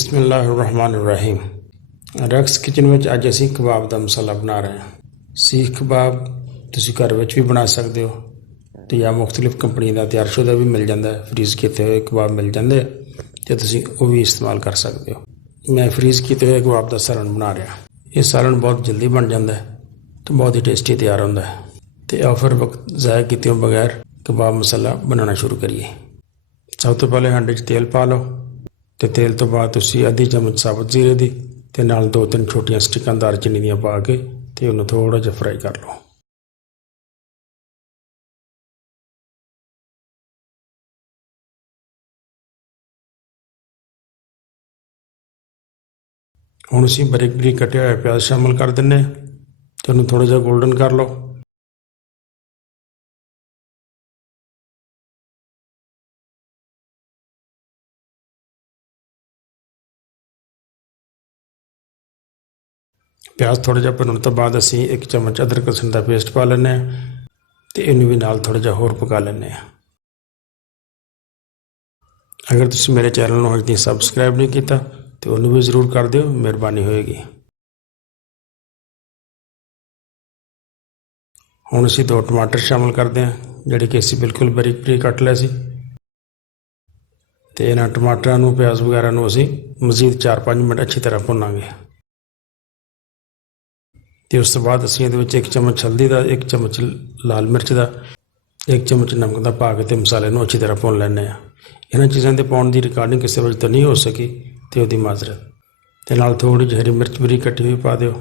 बिस्मिल्लाहिर्रहमानिर्रहीम। रक्स किचन में अज असी कबाब का मसाला बना रहे हैं। सीख कबाब तुसी घर में भी बना सकते हो तो या मुख्तलिफ कंपनी का तैयारशुदा भी मिल जाता है, फ्रीज़ किए हुए कबाब मिल जाते हैं तो तुसी वो भी इस्तेमाल कर सकते हो। मैं फ्रीज़ किए हुए कबाब का सालन बना रहा। ये सालन बहुत जल्दी बन जाता है तो बहुत ही टेस्टी तैयार होता है। तो आओ फिर वक्त ज़ाया किए बगैर कबाब मसाला बनाना शुरू करिए। सब तो पहले हांडे 'ਚ तेल पा लो तो तेल तो बाद तुसी आधी चम्मच साबुत जीरे की ते नाल 2-3 छोटियां स्टिकां दालचीनी दियां पा के ते उन्हें थोड़ा जिहा फ्राई कर लो। हुण असीं बारीक बारीक कट्टिया होया प्याज शामिल कर दिंने ते उन्हें थोड़ा जिहा गोल्डन कर लो। प्याज थोड़ा जिहा भुनण तो बाद असीं 1 चम्मच अदरक लहसुन का पेस्ट पा लैंदे ते इनूं भी नाल थोड़ा जिहा होर पका लैंदे। अगर तुसीं मेरे चैनल नूं अजे सबसक्राइब नहीं किया तो उन्होंने भी जरूर कर दिओ, मेहरबानी होएगी। हुण असीं 2 टमाटर शामिल करते हैं जिहड़े कि असीं बिल्कुल बारीक बारीक कट लए सी ते इन्हां टमाटरां नूं प्याज वगैरह नूं असीं मजीद 4-5 मिनट अच्छी तरह भुनांगे। तो उस तो बाद असीं इहदे विच 1 चम्मच हल्दी का, 1 चम्मच लाल मिर्च का, 1 चम्मच नमक का पा के मसाले नूं अच्छी तरह भुन लैंदे आ। इन्हां चीज़ां दे पाउण दी रिकॉर्डिंग किसी वजह तो नहीं हो सकी तो उसकी माजरत। ते नाल थोड़ी जी हरी मिर्च बारीक कट्टी हुई पा दिओ।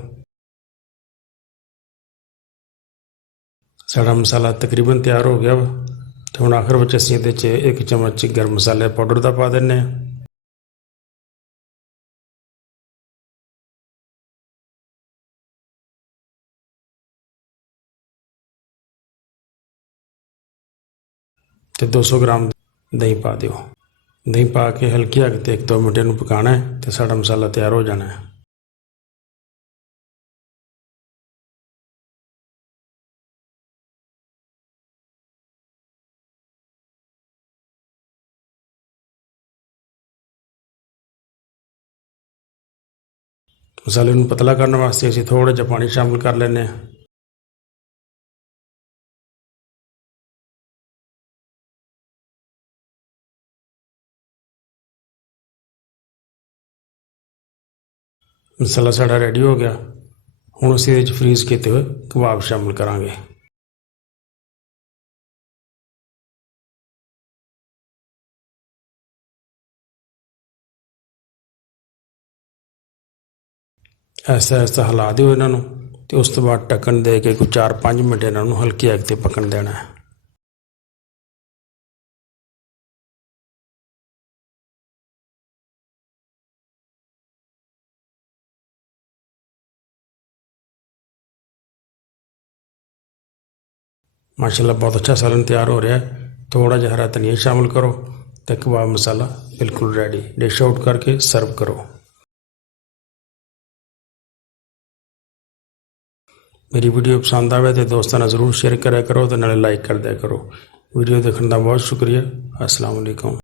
साडा मसाला तकरीबन तैयार हो गया वा तो हुण आखिर विच असीं इहदे च 1 चम्मच गर्म मसाले पाउडर का पा दिंदे आ। ते 200 ग्राम दही पा दिओ। दही पा के हल्की अग ते 1-2 मिनट इहनूं पकाना है तो साडा मसाला तैयार हो जाना है। मसाले नूं पतला करने वास्ते असीं थोड़ा जिहा पानी शामिल कर लैंदे आ। मसाला साड़ा रेडी हो गया। हुण असीं इहदे 'च फ्रीज़ किए हुए कबाब शामिल करांगे। ऐसा ऐसा हिला दिओ इन्हां नूं ते उस तो बाद ढक्कन दे के कोई 4-5 मिनट इन्हां नूं हल्की अग ते पकण देना है। माशाल्लाह बहुत अच्छा सालन तैयार हो रहा है। थोड़ा जिहा हरा धनिया शामिल करो तो कबाब मसाला बिल्कुल रेडी। डिश आउट करके सर्व करो। मेरी वीडियो पसंद आए तो दोस्तों जरूर शेयर करा करो तो नाले लाइक कर दिया करो। वीडियो देखने का बहुत शुक्रिया। अस्सलाम वालेकुम।